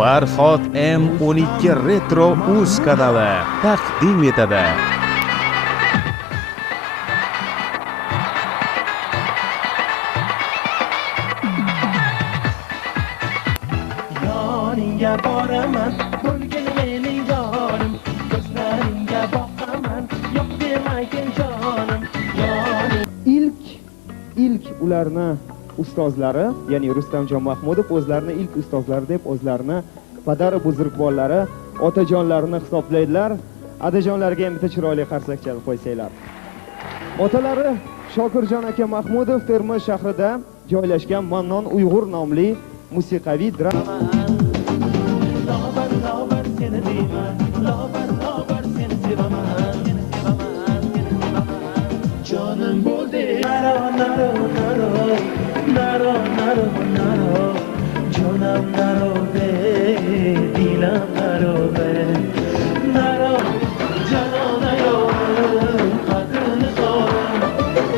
Farhod M12 Retro Uz kanali taqdim etadi. Yoningga boraman, bo'lgin mening jonim, ko'zlaringga boqaman, yo'q demaygin jonim. ilk ularni ustozlari, ya'ni Rustamjon Mahmudov o'zlarini ilk ustozlari deb o'zlarini padari buzrukbonlari, otajonlarini hisoblaydilar. Adajonlarga ham bitta chiroyli qarsak chalib qo'ysanglar. Otalari Shokirjon aka Mahmudov Termiz shahrida joylashgan Mannon Uyg'ur nomli musiqiy drama. Jonim bo'ldi, naro, jonam naro de, dilam naro de, naro, janona yorim, qadrini sorim,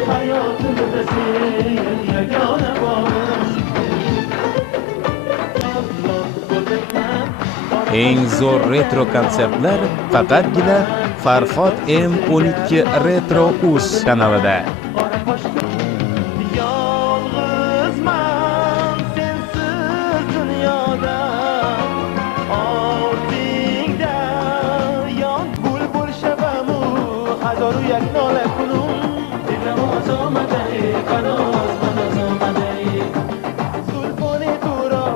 hayotimda sen yagona borim. Eng zo'r retro konsertlar faqatgina Farhod M12 Retro Uz kanalida. Yolg'izman sensiz dunyoda, ortingda yon bulbul shabamu, hazoru yak nola kunum, dinlamos omaday, qanos manos omaday, zulfoni turo,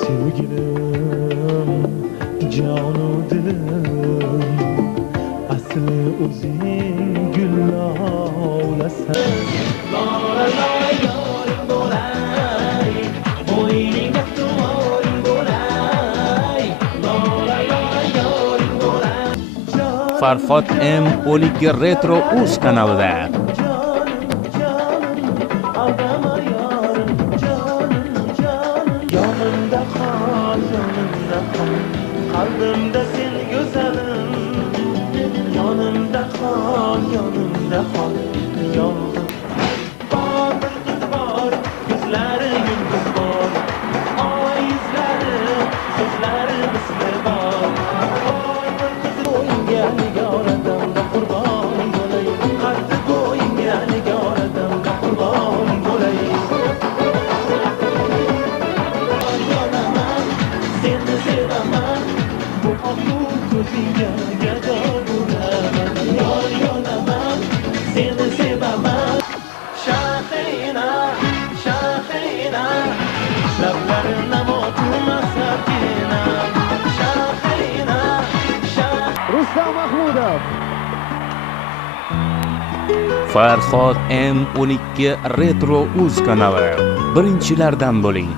sevgilim, jonu dilim, asli o'zing gul lavlasan. Lola lola yoring bo'lay, bo'yningga tumoring bo'lay, lola lola yoring bo'lay. Farhod M12 Retro Uz kanalida. Aldama yorim, yonimda qol, qalbimda sen go'zalim, yonimda qol, yolg'iz bor bir qiz bor, ko'zlari yulduz bor, oy yuzlari, so'zlari misli bor, bor bir qiz bo'yinga nigoradamda qurbon bo'lay, qaddi bo'yinga nigoradamda qurbon bo'lay. Yonaman, seni sevaman, bu oqu ko'zingga gado bo'laman. Yonaman, seni sevaman. Shahina, lablarini mo'tmasakina. Shahina, Rustam Mahmudov. Farhod M12 Retro Uz kanali. Birinchilardan bo'ling.